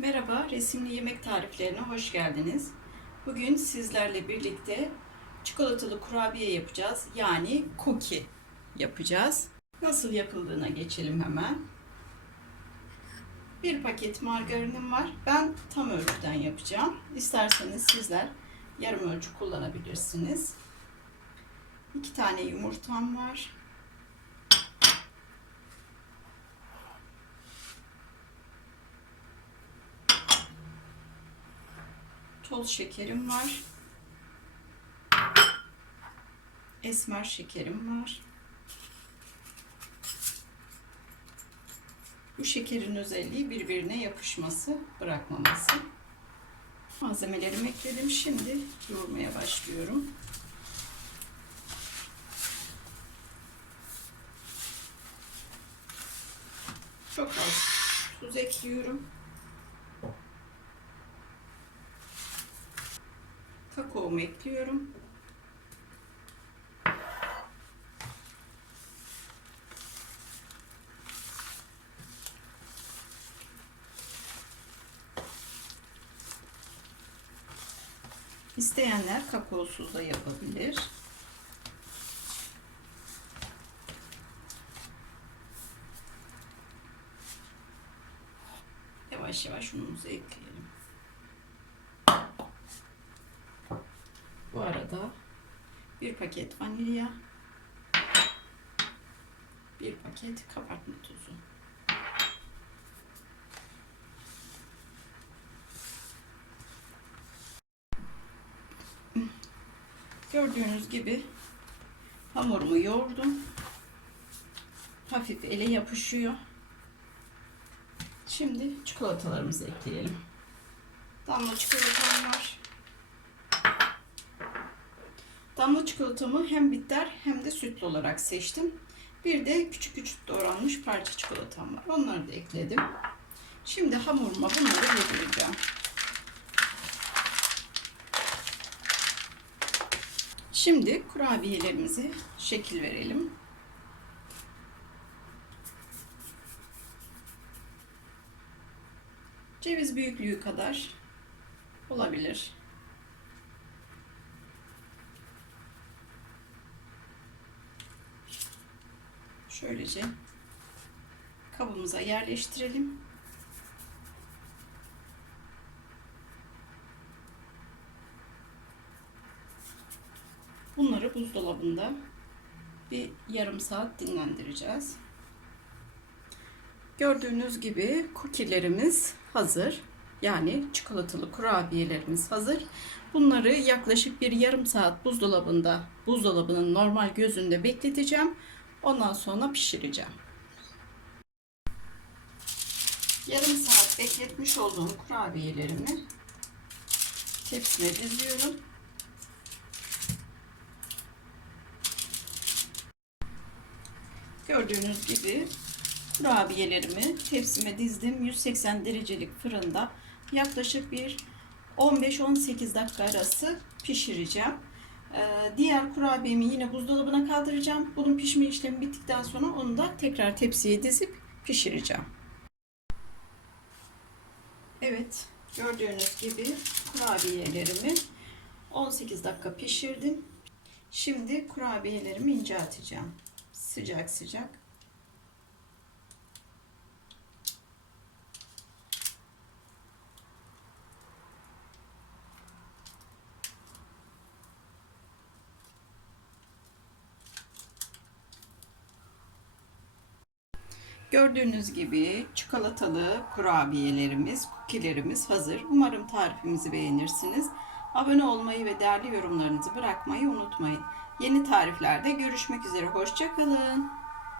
Merhaba, resimli yemek tariflerine hoş geldiniz. Bugün sizlerle birlikte çikolatalı kurabiye yapacağız. Yani cookie yapacağız. Nasıl yapıldığına geçelim hemen. Bir paket margarinim var. Ben tam ölçüden yapacağım. İsterseniz sizler yarım ölçü kullanabilirsiniz. İki tane yumurtam var. Toz şekerim var. Esmer şekerim var. Bu şekerin özelliği birbirine yapışması, bırakmaması. Malzemelerimi ekledim. Şimdi yoğurmaya başlıyorum. Çok az tuz ekliyorum. Kakaomu ekliyorum. İsteyenler kakaosuz da yapabilir. Yavaş yavaş unumuzu ekleyelim. Arada bir paket vanilya, bir paket kabartma tozu. Gördüğünüz gibi hamurumu yoğurdum. Hafif ele yapışıyor. Şimdi çikolatalarımızı ekleyelim. Damla çikolatam var. Damla çikolatamı hem bitter hem de sütlü olarak seçtim. Bir de küçük küçük doğranmış parça çikolatam var. Onları da ekledim. Şimdi hamuruma bunları yedireceğim. Şimdi kurabiyelerimize şekil verelim. Ceviz büyüklüğü kadar olabilir. Şöylece kabımıza yerleştirelim. Bunları buzdolabında bir yarım saat dinlendireceğiz. Gördüğünüz gibi cookie'lerimiz hazır. Yani çikolatalı kurabiyelerimiz hazır. Bunları yaklaşık bir yarım saat buzdolabında, buzdolabının normal gözünde bekleteceğim. Ondan sonra pişireceğim. Yarım saat bekletmiş olduğum kurabiyelerimi tepsime diziyorum. Gördüğünüz gibi kurabiyelerimi tepsime dizdim. 180 derecelik fırında yaklaşık bir 15-18 dakika arası pişireceğim. Ee, diğer kurabiyemi yine buzdolabına kaldıracağım. Bunun pişme işlemi bittikten sonra onu da tekrar tepsiye dizip pişireceğim. Evet, gördüğünüz gibi kurabiyelerimi 18 dakika pişirdim. Şimdi kurabiyelerimi incelteceğim. Sıcak sıcak. Gördüğünüz gibi çikolatalı kurabiyelerimiz, kukilerimiz hazır. Umarım tarifimizi beğenirsiniz. Abone olmayı ve değerli yorumlarınızı bırakmayı unutmayın. Yeni tariflerde görüşmek üzere. Hoşçakalın.